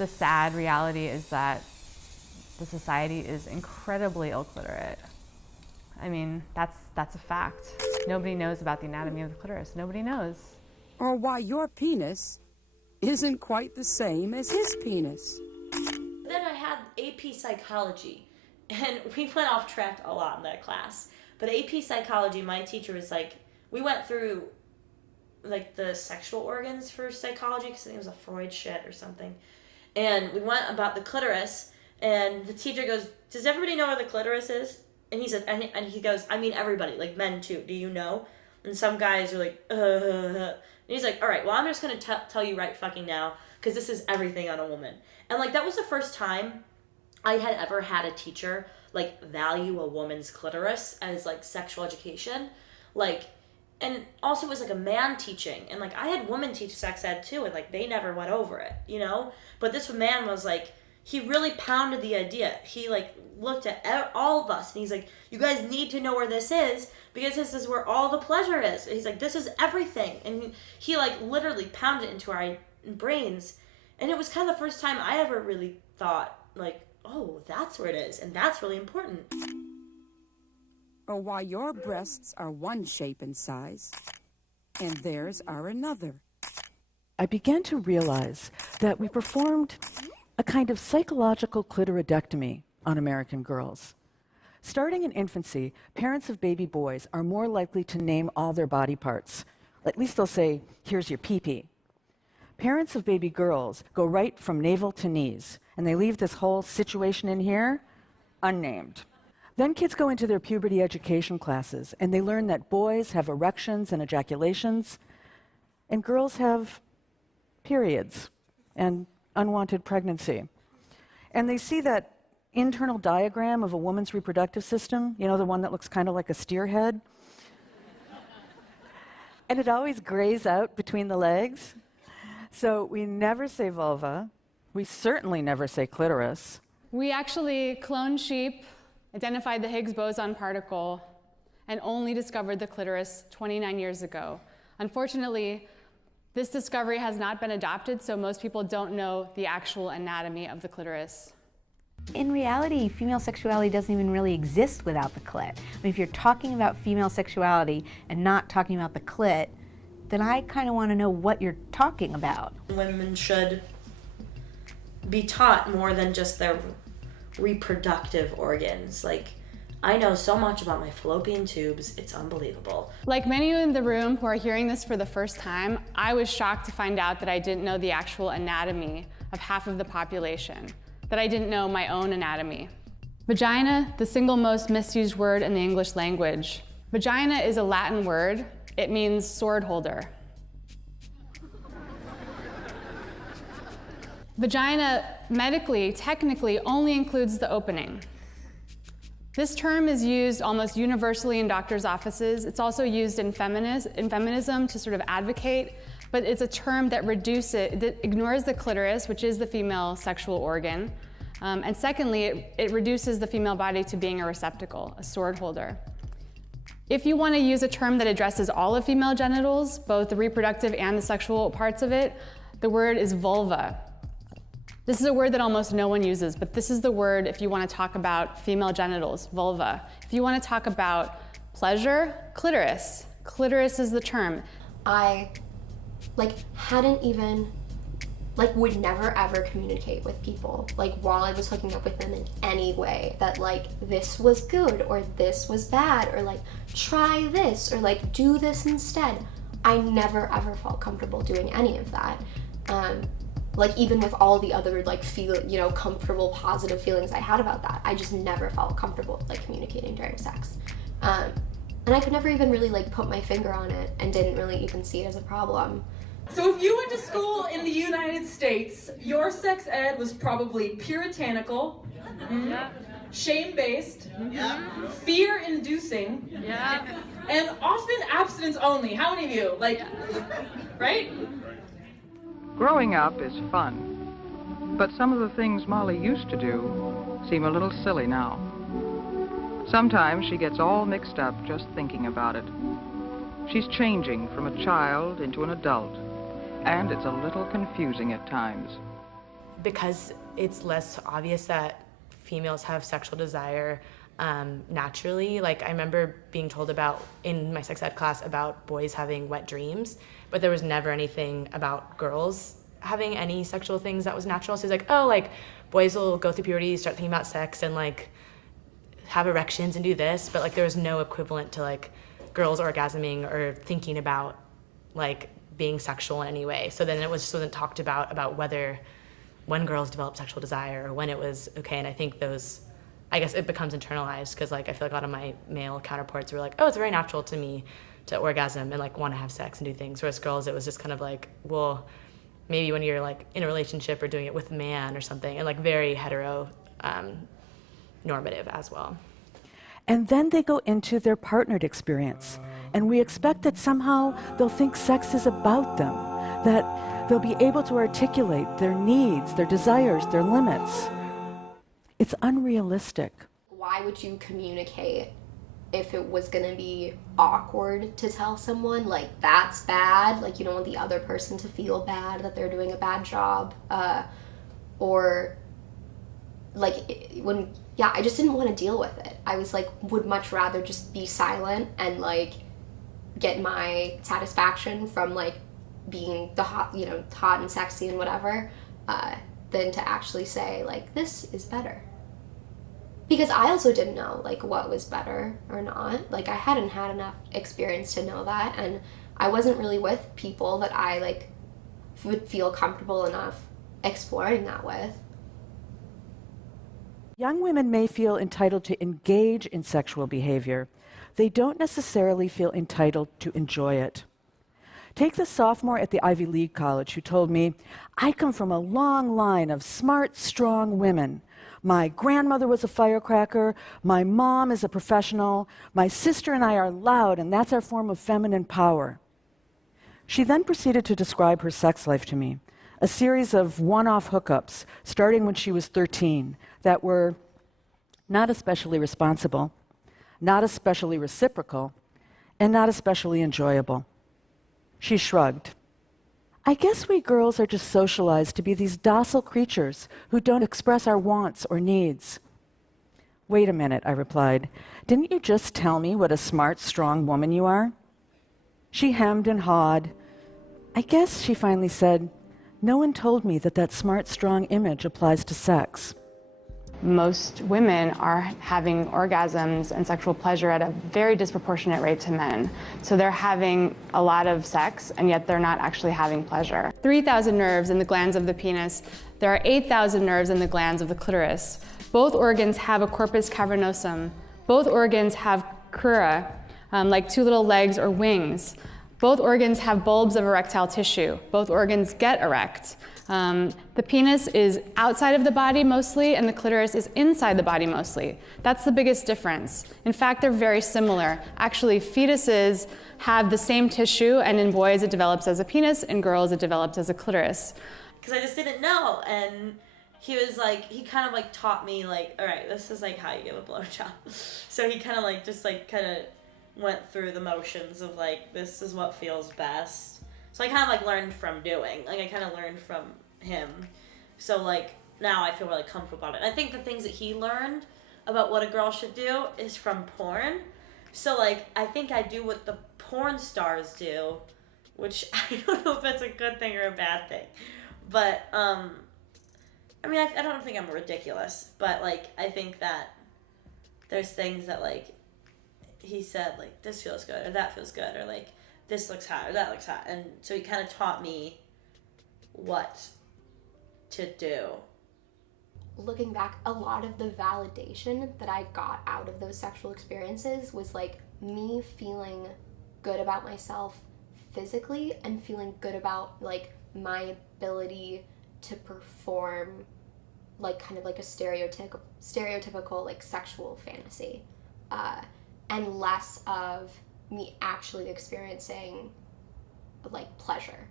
The sad reality is that the society is incredibly ill-literate. I mean, that's a fact. Nobody knows about the anatomy of the clitoris. Nobody knows. Or why your penis isn't quite the same as his penis. Then I had AP Psychology, and we went off track a lot in that class. But AP Psychology, my teacher was like, we went through like the sexual organs for psychology, because I think it was a Freud shit or something. And we went about the clitoris, and the teacher goes, does everybody know where the clitoris is? And he said, and he goes, I mean everybody, like men too, do you know? And some guys are like, And he's like, all right, well, I'm just going to tell you right fucking now, because this is everything on a woman. And like, that was the first time I had ever had a teacher like value a woman's clitoris as like sexual education. Like, and also it was like a man teaching, and like I had women teach sex ed too, and like they never went over it, you know? But this man was like, he really pounded the idea. He like looked at all of us and he's like, you guys need to know where this is, because this is where all the pleasure is. He's like, this is everything. And he like literally pounded it into our brains. And it was kind of the first time I ever really thought like, oh, that's where it is, and that's really important. Or why your breasts are one shape and size, and theirs are another. I began to realize that we performed a kind of psychological clitoridectomy on American girls. Starting in infancy, parents of baby boys are more likely to name all their body parts. At least they'll say, here's your pee-pee. Parents of baby girls go right from navel to knees, and they leave this whole situation in here unnamed. Then kids go into their puberty education classes, and they learn that boys have erections and ejaculations, and girls have periods and unwanted pregnancy. And they see that internal diagram of a woman's reproductive system, you know, the one that looks kind of like a steer head. And it always grays out between the legs. So we never say vulva. We certainly never say clitoris. We actually cloned sheep, identified the Higgs boson particle, and only discovered the clitoris 29 years ago. Unfortunately, this discovery has not been adopted, so most people don't know the actual anatomy of the clitoris. In reality, female sexuality doesn't even really exist without the clit. I mean, if you're talking about female sexuality and not talking about the clit, then I kind of want to know what you're talking about. Women should be taught more than just their reproductive organs. Like, I know so much about my fallopian tubes, it's unbelievable. Like many in the room who are hearing this for the first time, I was shocked to find out that I didn't know the actual anatomy of half of the population, that I didn't know my own anatomy. Vagina, the single most misused word in the English language. Vagina is a Latin word. It means sword holder. Vagina, medically, technically, only includes the opening. This term is used almost universally in doctors' offices. It's also used in feminism to sort of advocate, but it's a term that ignores the clitoris, which is the female sexual organ. And secondly, it reduces the female body to being a receptacle, a sword holder. If you want to use a term that addresses all of female genitals, both the reproductive and the sexual parts of it, the word is vulva. This is a word that almost no one uses, but this is the word if you want to talk about female genitals, vulva. If you want to talk about pleasure, clitoris. Clitoris is the term. I hadn't even, would never ever communicate with people, while I was hooking up with them in any way, that this was good, or this was bad, or try this, or do this instead. I never ever felt comfortable doing any of that. Even with all the other comfortable, positive feelings I had about that, I just never felt comfortable communicating during sex. And I could never even really put my finger on it, and didn't really even see it as a problem. So if you went to school in the United States, your sex ed was probably puritanical, shame-based, fear-inducing, and often abstinence only. How many of you? Right? Growing up is fun, but some of the things Molly used to do seem a little silly now. Sometimes she gets all mixed up just thinking about it. She's changing from a child into an adult, and it's a little confusing at times. because it's less obvious that females have sexual desire naturally. Like, I remember being told about, in my sex ed class, about boys having wet dreams, but there was never anything about girls having any sexual things that was natural. So it's like, oh, like, boys will go through puberty, start thinking about sex, and, like, have erections and do this, but, like, there was no equivalent to, like, girls orgasming or thinking about, like, being sexual in any way. So then it just wasn't talked about whether when girls develop sexual desire or when it was okay. And I think those, I guess it becomes internalized, because, like, I feel like a lot of my male counterparts were like, oh, it's very natural to me to orgasm and, like, want to have sex and do things. Whereas girls, it was just kind of like, well, maybe when you're, like, in a relationship or doing it with a man or something, and, like, very hetero normative as well. And then they go into their partnered experience, and we expect that somehow they'll think sex is about them, that they'll be able to articulate their needs, their desires, their limits. It's unrealistic. Why would you communicate if it was gonna be awkward to tell someone, like, that's bad, like, you don't want the other person to feel bad that they're doing a bad job, or, like, I just didn't want to deal with it. I was like, would much rather just be silent and, like, get my satisfaction from, like, being the hot and sexy and whatever, than to actually say, like, this is better. Because I also didn't know, like, what was better or not. Like, I hadn't had enough experience to know that, and I wasn't really with people that I, like, would feel comfortable enough exploring that with. Young women may feel entitled to engage in sexual behavior. They don't necessarily feel entitled to enjoy it. Take the sophomore at the Ivy League college who told me, I come from a long line of smart, strong women. My grandmother was a firecracker, my mom is a professional, my sister and I are loud, and that's our form of feminine power. She then proceeded to describe her sex life to me, a series of one-off hookups, starting when she was 13, that were not especially responsible, not especially reciprocal, and not especially enjoyable. She shrugged. I guess we girls are just socialized to be these docile creatures who don't express our wants or needs. Wait a minute, I replied. Didn't you just tell me what a smart, strong woman you are? She hemmed and hawed. I guess, she finally said, no one told me that that smart, strong image applies to sex. Most women are having orgasms and sexual pleasure at a very disproportionate rate to men. So they're having a lot of sex, and yet they're not actually having pleasure. 3,000 nerves in the glands of the penis. There are 8,000 nerves in the glands of the clitoris. Both organs have a corpus cavernosum. Both organs have crura, like two little legs or wings. Both organs have bulbs of erectile tissue. Both organs get erect. The penis is outside of the body mostly, and the clitoris is inside the body mostly. That's the biggest difference. In fact, they're very similar. Actually, fetuses have the same tissue, and in boys it develops as a penis, in girls it develops as a clitoris. Because I just didn't know, and he was like, he kind of like taught me like, all right, this is like how you give a blowjob. So he kind of like just like kind of went through the motions of like, this is what feels best. So I kind of like learned from doing, like I kind of learned from him. So like now I feel really comfortable about it. And I think the things that he learned about what a girl should do is from porn. So like I think I do what the porn stars do, which I don't know if that's a good thing or a bad thing. But I mean I don't think I'm ridiculous, but like I think that there's things that like he said like this feels good or that feels good or like this looks hot or that looks hot. And so he kind of taught me what to do. Looking back, a lot of the validation that I got out of those sexual experiences was like me feeling good about myself physically and feeling good about like my ability to perform like kind of like a stereotypical like sexual fantasy, and less of me actually experiencing like pleasure.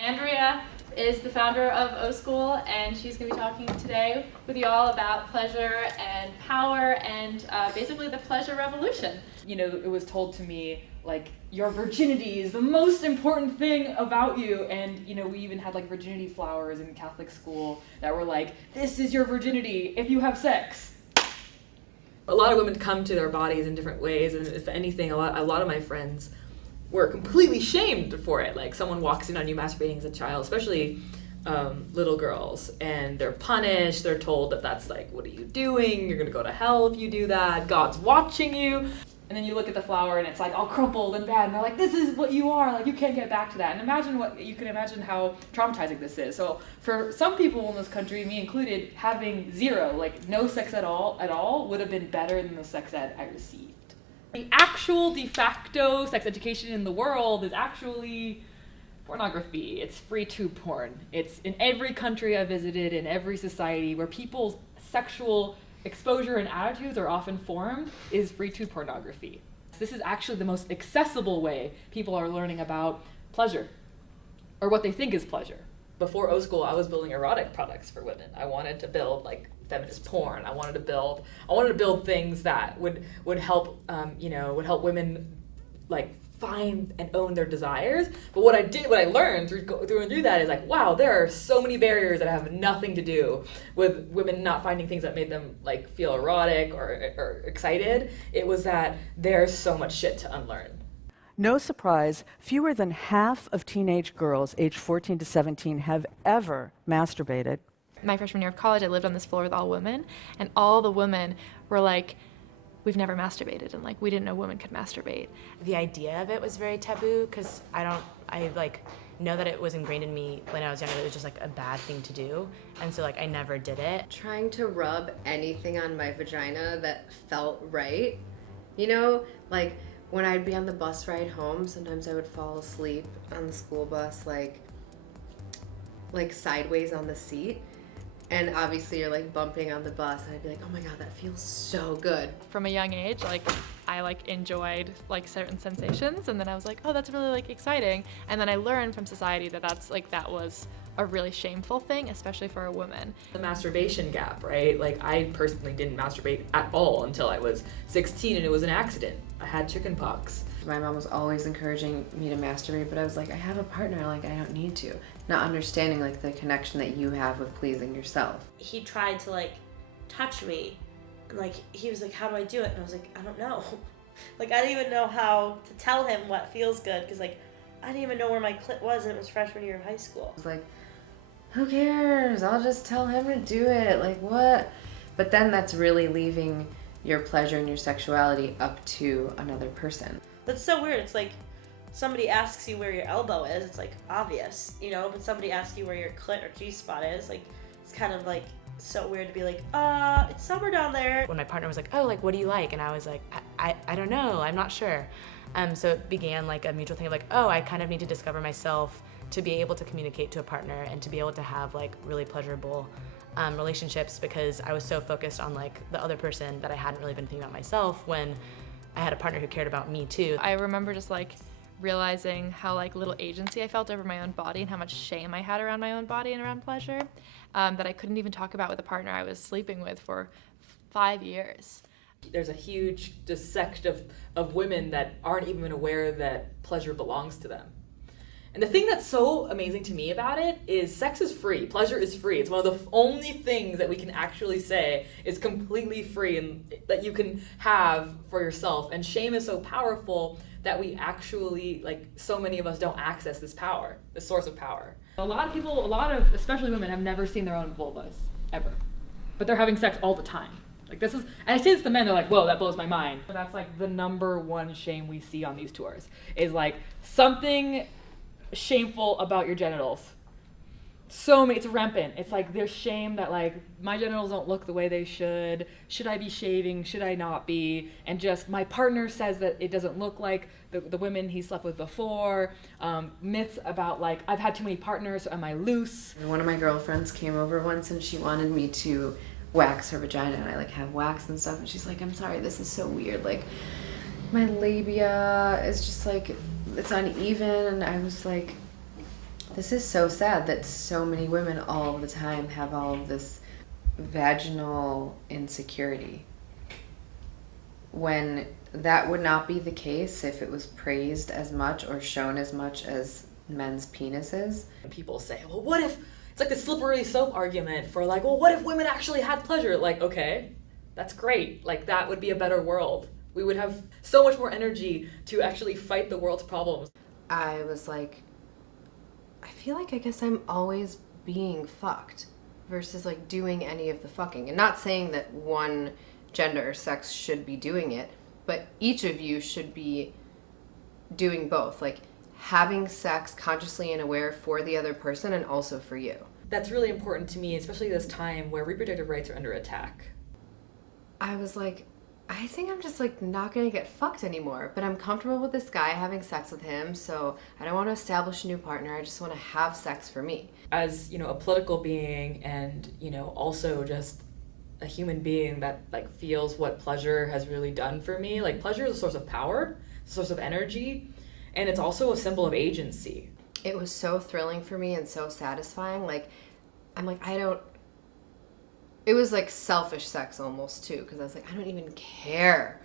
Andrea is the founder of O School, and she's going to be talking today with you all about pleasure and power and basically the pleasure revolution. You know, it was told to me like your virginity is the most important thing about you. And, you know, we even had like virginity flowers in Catholic school that were like, this is your virginity if you have sex. A lot of women come to their bodies in different ways, and if anything, a lot of my friends were completely shamed for it. Like someone walks in on you masturbating as a child, especially little girls, and they're punished. They're told that that's like, what are you doing? You're gonna go to hell if you do that. God's watching you. And then you look at the flower and it's like all crumpled and bad, and they're like, this is what you are, like you can't get back to that. And you can imagine how traumatizing this is. So for some people in this country, me included, having zero, like no sex at all would have been better than the sex ed I received. The actual de facto sex education in the world is actually pornography. It's free tube porn. It's in every country I visited, in every society where people's sexual exposure and attitudes are often formed is free tube pornography. This is actually the most accessible way people are learning about pleasure, or what they think is pleasure. Before O School, I was building erotic products for women. I wanted to build like feminist porn. I wanted to build things that would help would help women like find and own their desires. But what I learned through that is like, wow, there are so many barriers that have nothing to do with women not finding things that made them like feel erotic or excited. It was that there's so much shit to unlearn. No surprise, fewer than half of teenage girls aged 14 to 17 have ever masturbated. My freshman year of college, I lived on this floor with all women, and all the women were like, we've never masturbated, and like we didn't know women could masturbate. The idea of it was very taboo because I like know that it was ingrained in me when I was younger. It was just like a bad thing to do, and so like I never did it. Trying to rub anything on my vagina that felt right, you know, like when I'd be on the bus ride home, sometimes I would fall asleep on the school bus like sideways on the seat. And obviously you're like bumping on the bus, and I'd be like, oh my God, that feels so good. From a young age, like I like enjoyed like certain sensations, and then I was like, oh, that's really like exciting. And then I learned from society that that was a really shameful thing, especially for a woman. The masturbation gap, right? Like I personally didn't masturbate at all until I was 16, and it was an accident. I had chicken pox. My mom was always encouraging me to masturbate, but I was like, I have a partner, like I don't need to. Not understanding like the connection that you have with pleasing yourself. He tried to like touch me, and like he was like, how do I do it? And I was like, I don't know. Like I didn't even know how to tell him what feels good, because like I didn't even know where my clit was, and it was freshman year of high school. I was like, who cares? I'll just tell him to do it. Like what? But then that's really leaving your pleasure and your sexuality up to another person. That's so weird. It's like somebody asks you where your elbow is, it's like obvious, you know, but somebody asks you where your clit or G-spot is, like it's kind of like so weird to be like, it's somewhere down there. When my partner was like, oh, like what do you like? And I was like, I don't know, I'm not sure. So it began like a mutual thing of like, oh, I kind of need to discover myself to be able to communicate to a partner and to be able to have like really pleasurable relationships, because I was so focused on like the other person that I hadn't really been thinking about myself when I had a partner who cared about me too. I remember just like realizing how like little agency I felt over my own body, and how much shame I had around my own body and around pleasure, that I couldn't even talk about with a partner I was sleeping with for 5 years. There's a huge sect of women that aren't even aware that pleasure belongs to them. And the thing that's so amazing to me about it is sex is free, pleasure is free. It's one of the only things that we can actually say is completely free and that you can have for yourself. And shame is so powerful that we actually, like, so many of us don't access this power, this source of power. A lot of people, especially women, have never seen their own vulvas, ever. But they're having sex all the time. Like this is, and I say this to men, they're like, whoa, that blows my mind. But that's like the number one shame we see on these tours, is like something shameful about your genitals. It's rampant. It's like there's shame that like my genitals don't look the way they should. Should I be shaving? Should I not be? And just my partner says that it doesn't look like the women he slept with before. Myths about like I've had too many partners, so am I loose? One of my girlfriends came over once and she wanted me to wax her vagina, and I like have wax and stuff, and she's like, I'm sorry, this is so weird, like my labia is just like it's uneven. And I was like, this is so sad that so many women all the time have all of this vaginal insecurity when that would not be the case if it was praised as much or shown as much as men's penises. And people say, well, what if, it's like the slippery slope argument for like, well, what if women actually had pleasure? Like, okay, that's great. Like, that would be a better world. We would have so much more energy to actually fight the world's problems. I was like, I feel like I guess I'm always being fucked versus like doing any of the fucking. And not saying that one gender or sex should be doing it, but each of you should be doing both. Like having sex consciously and aware for the other person and also for you. That's really important to me, especially this time where reproductive rights are under attack. I was like, I think I'm just like not gonna get fucked anymore, but I'm comfortable with this guy, having sex with him, so I don't want to establish a new partner. I just want to have sex for me. As, you know, a political being and, you know, also just a human being that like feels what pleasure has really done for me. Like, pleasure is a source of power, a source of energy, and it's also a symbol of agency. It was so thrilling for me and so satisfying. Like, I'm like, it was like selfish sex almost too, because I was like, I don't even care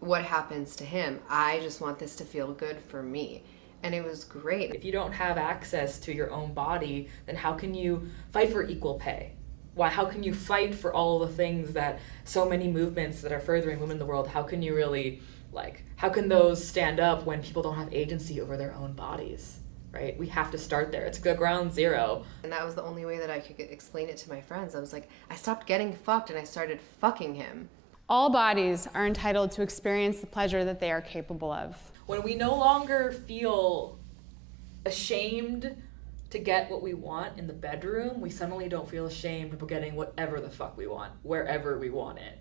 what happens to him. I just want this to feel good for me. And it was great. If you don't have access to your own body, then how can you fight for equal pay? How can you fight for all the things that so many movements that are furthering women in the world, how can you really, like, how can those stand up when people don't have agency over their own bodies? Right? We have to start there. It's the ground zero. And that was the only way that I could explain it to my friends. I was like, I stopped getting fucked and I started fucking him. All bodies are entitled to experience the pleasure that they are capable of. When we no longer feel ashamed to get what we want in the bedroom, we suddenly don't feel ashamed of getting whatever the fuck we want, wherever we want it.